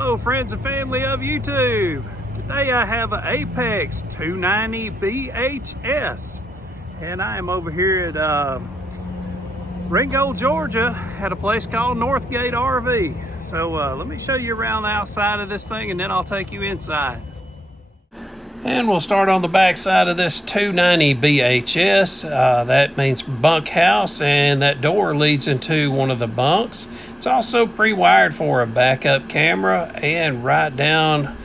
Hello friends and family of YouTube. Today I have an Apex 290 BHS and I am over here at Ringgold, Georgia at a place called Northgate RV. So let me show you around the outside of this thing and then I'll take you inside. And we'll start on the back side of this 290 BHS. That means bunkhouse, and that door leads into one of the bunks. It's also pre-wired for a backup camera, and right down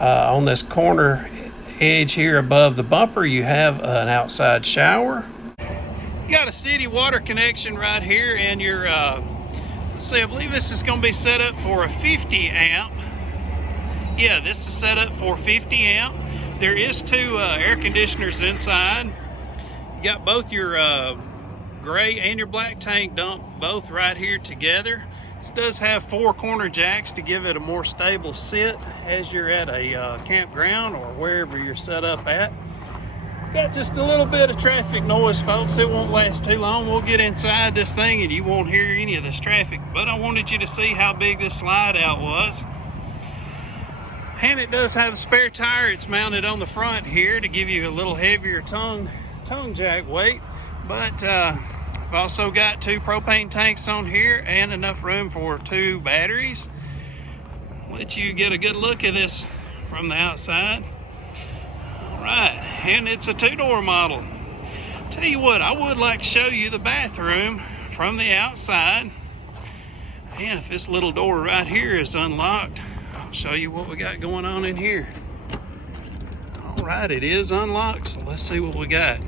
on this corner edge here above the bumper you have an outside shower. You got a city water connection right here, and your let's see, I believe this is going to be set up for a 50 amp. Yeah, this is set up for 50 amp. There is two air conditioners inside. You got both your gray and your black tank dumped both right here together. This does have 4 corner jacks to give it a more stable sit as you're at a campground or wherever you're set up at. Got just a little bit of traffic noise, folks. It won't last too long. We'll get inside this thing and you won't hear any of this traffic. But I wanted you to see how big this slide out was. And it does have a spare tire. It's mounted on the front here to give you a little heavier tongue jack weight. But I've also got 2 propane tanks on here and enough room for 2 batteries. Let you get a good look at this from the outside. All right, and it's a 2-door model. Tell you what, I would like to show you the bathroom from the outside. And if this little door right here is unlocked, show you what we got going on in here. All right, it is unlocked, so let's see what we got.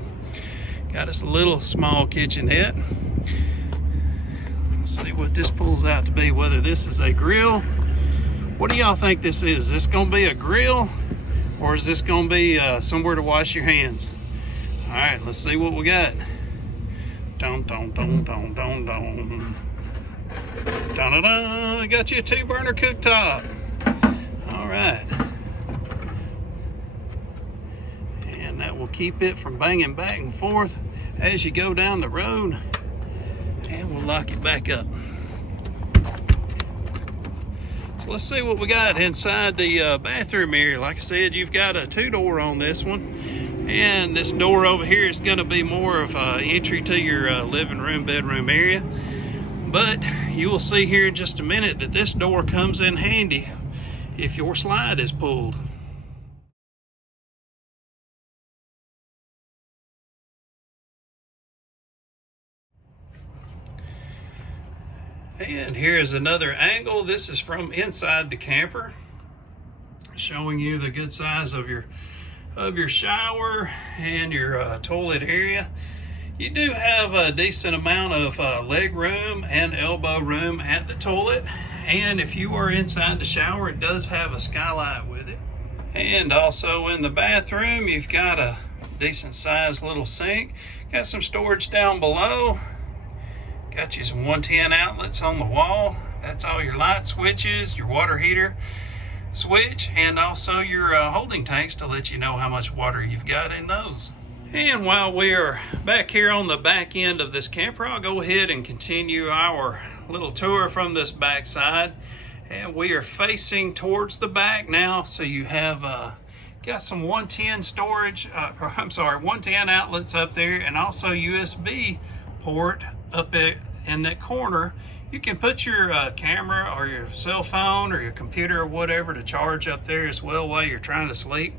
Got us a little small kitchenette. Let's see what this pulls out to be, whether this is a grill. What do y'all think this is? Is this gonna be a grill or is this gonna be somewhere to wash your hands? All right, let's see what we got. Dun dun dun dun dun dun. Dun dun dun. I got you a 2-burner cooktop. All right, and that will keep it from banging back and forth as you go down the road, and we'll lock it back up. So let's see what we got inside the bathroom area. Like I said, you've got a 2-door on this one, and this door over here is going to be more of an entry to your living room, bedroom area. But you will see here in just a minute that this door comes in handy if your slide is pulled. And here's another angle. This is from inside the camper, showing you the good size of your shower and your toilet area. You do have a decent amount of leg room and elbow room at the toilet. And if you are inside the shower, it does have a skylight with it. And also in the bathroom, you've got a decent sized little sink. Got some storage down below. Got you some 110 outlets on the wall. That's all your light switches, your water heater switch, and also your holding tanks to let you know how much water you've got in those. And while we are back here on the back end of this camper, I'll go ahead and continue our little tour from this back side. And we are facing towards the back now, so you have got some 110 storage, 110 outlets up there, and also USB port up in that corner. You can put your camera or your cell phone or your computer or whatever to charge up there as well while you're trying to sleep.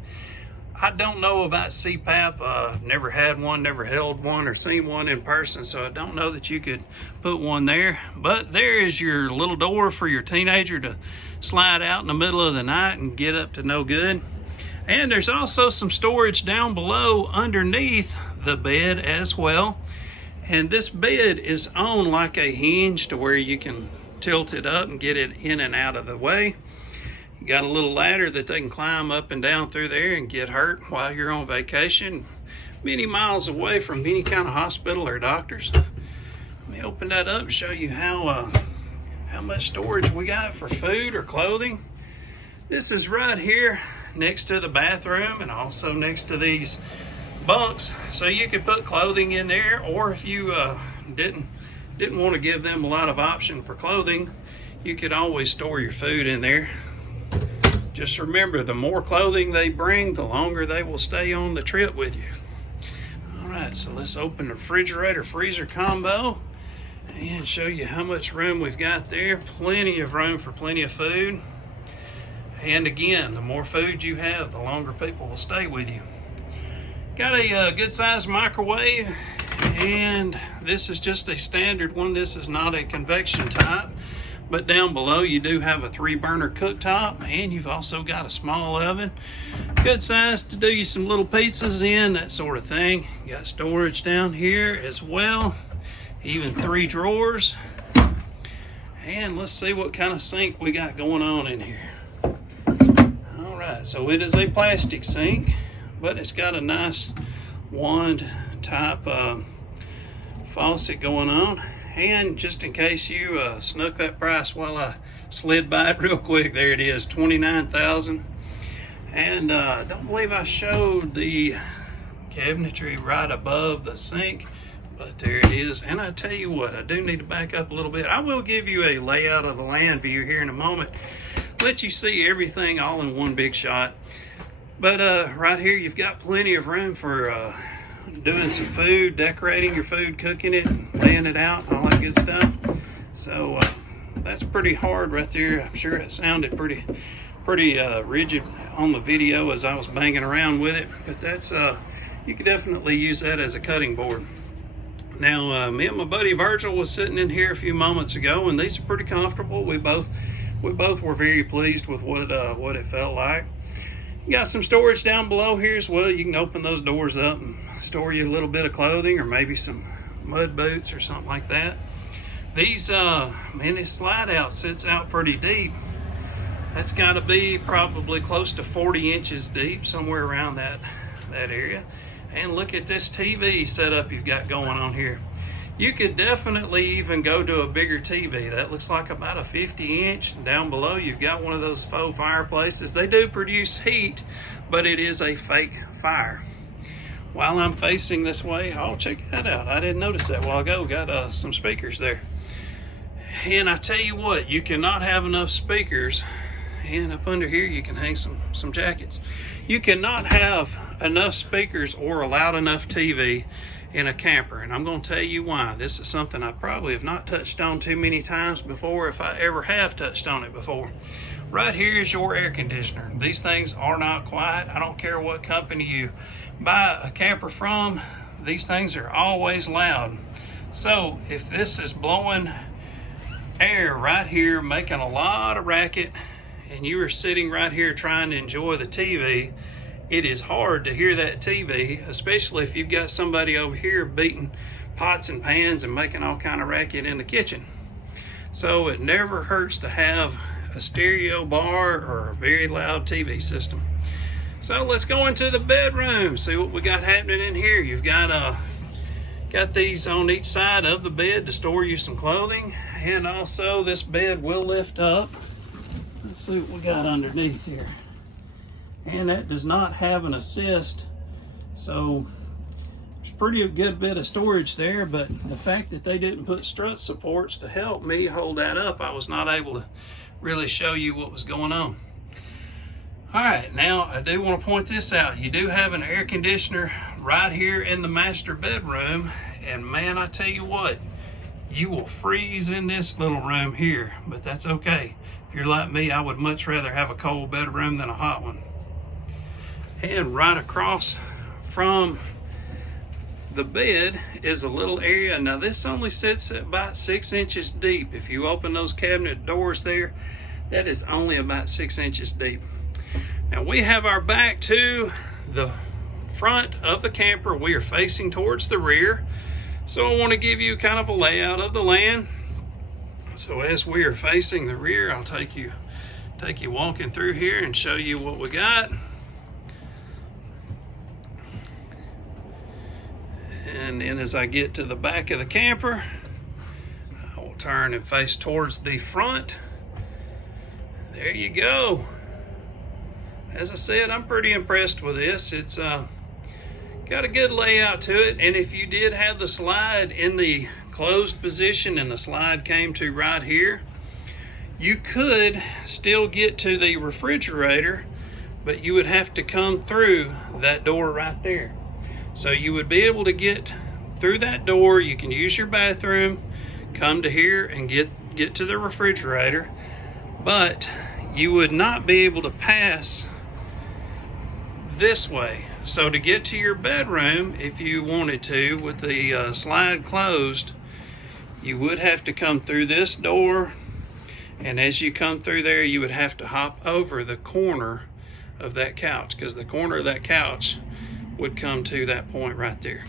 I don't know about CPAP. Never had one, never held one or seen one in person, so I don't know that you could put one there. But there is your little door for your teenager to slide out in the middle of the night and get up to no good. And there's also some storage down below underneath the bed as well. And this bed is on like a hinge to where you can tilt it up and get it in and out of the way. You got a little ladder that they can climb up and down through there and get hurt while you're on vacation, many miles away from any kind of hospital or doctors. Let me open that up and show you how much storage we got for food or clothing. This is right here next to the bathroom and also next to these bunks, so you could put clothing in there, or if you didn't want to give them a lot of option for clothing, you could always store your food in there. Just remember, the more clothing they bring, the longer they will stay on the trip with you. All right, so let's open the refrigerator freezer combo and show you how much room we've got there. Plenty of room for plenty of food. And again, the more food you have, the longer people will stay with you. Got a good sized microwave, and this is just a standard one. This is not a convection type, but down below you do have a 3-burner cooktop, and you've also got a small oven. Good size to do you some little pizzas in, that sort of thing. You got storage down here as well, even 3 drawers. And let's see what kind of sink we got going on in here. All right, so it is a plastic sink, but it's got a nice wand type faucet going on. And just in case you snuck that price while I slid by it real quick, there it is, $29,000. And I don't believe I showed the cabinetry right above the sink, but there it is. And I tell you what, I do need to back up a little bit. I will give you a layout of the land view here in a moment, let you see everything all in one big shot. But right here, you've got plenty of room for doing some food, decorating your food, cooking it, laying it out, all that good stuff. So that's pretty hard right there. I'm sure it sounded pretty rigid on the video as I was banging around with it. But that's you could definitely use that as a cutting board. Now, me and my buddy Virgil was sitting in here a few moments ago, and these are pretty comfortable. We both were very pleased with what it felt like. You got some storage down below here as well. You can open those doors up and store you a little bit of clothing, or maybe some mud boots or something like that. These, man, this slide out sits out pretty deep. That's got to be probably close to 40 inches deep, somewhere around that area. And look at this TV setup you've got going on here. You could definitely even go to a bigger TV. That looks like about a 50-inch. Down below, you've got one of those faux fireplaces. They do produce heat, but it is a fake fire. While I'm facing this way, oh, check that out. I didn't notice that a while ago. Got some speakers there. And I tell you what, you cannot have enough speakers. And up under here, you can hang some jackets. You cannot have enough speakers or a loud enough TV in a camper, and I'm going to tell you why. This is something I probably have not touched on too many times before, if I ever have touched on it before. Right here is your air conditioner. These things are not quiet. I don't care what company you buy a camper from, these things are always loud. So if this is blowing air right here, making a lot of racket, and you are sitting right here trying to enjoy the TV, it is hard to hear that TV, especially if you've got somebody over here beating pots and pans and making all kind of racket in the kitchen. So it never hurts to have a stereo bar or a very loud TV system. So let's go into the bedroom, see what we got happening in here. You've got these on each side of the bed to store you some clothing, and also this bed will lift up. Let's see what we got underneath here. And that does not have an assist, so it's pretty good bit of storage there. But the fact that they didn't put strut supports to help me hold that up, I was not able to really show you what was going on. All right, now I do want to point this out. You do have an air conditioner right here in the master bedroom, and man, I tell you what, you will freeze in this little room here, but that's okay. If you're like me, I would much rather have a cold bedroom than a hot one. And right across from the bed is a little area. Now this only sits at about 6 inches deep. If you open those cabinet doors there, that is only about 6 inches deep. Now we have our back to the front of the camper. We are facing towards the rear. So I want to give you kind of a layout of the land. So as we are facing the rear, I'll take you walking through here and show you what we got. And then as I get to the back of the camper, I will turn and face towards the front. There you go. As I said, I'm pretty impressed with this. It's got a good layout to it. And if you did have the slide in the closed position and the slide came to right here, You could still get to the refrigerator, but you would have to come through that door right there. So you would be able to get through that door. You can use your bathroom, come to here and get to the refrigerator, but you would not be able to pass this way. So to get to your bedroom, if you wanted to, with the slide closed, you would have to come through this door, and as you come through there, you would have to hop over the corner of that couch, because the corner of that couch would come to that point right there.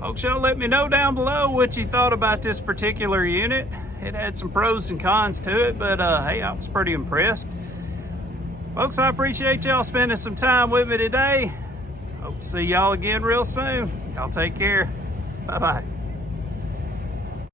Folks, y'all let me know down below what you thought about this particular unit. It had some pros and cons to it, but hey, I was pretty impressed. Folks, I appreciate y'all spending some time with me today. Hope to see y'all again real soon. Y'all take care. Bye-bye.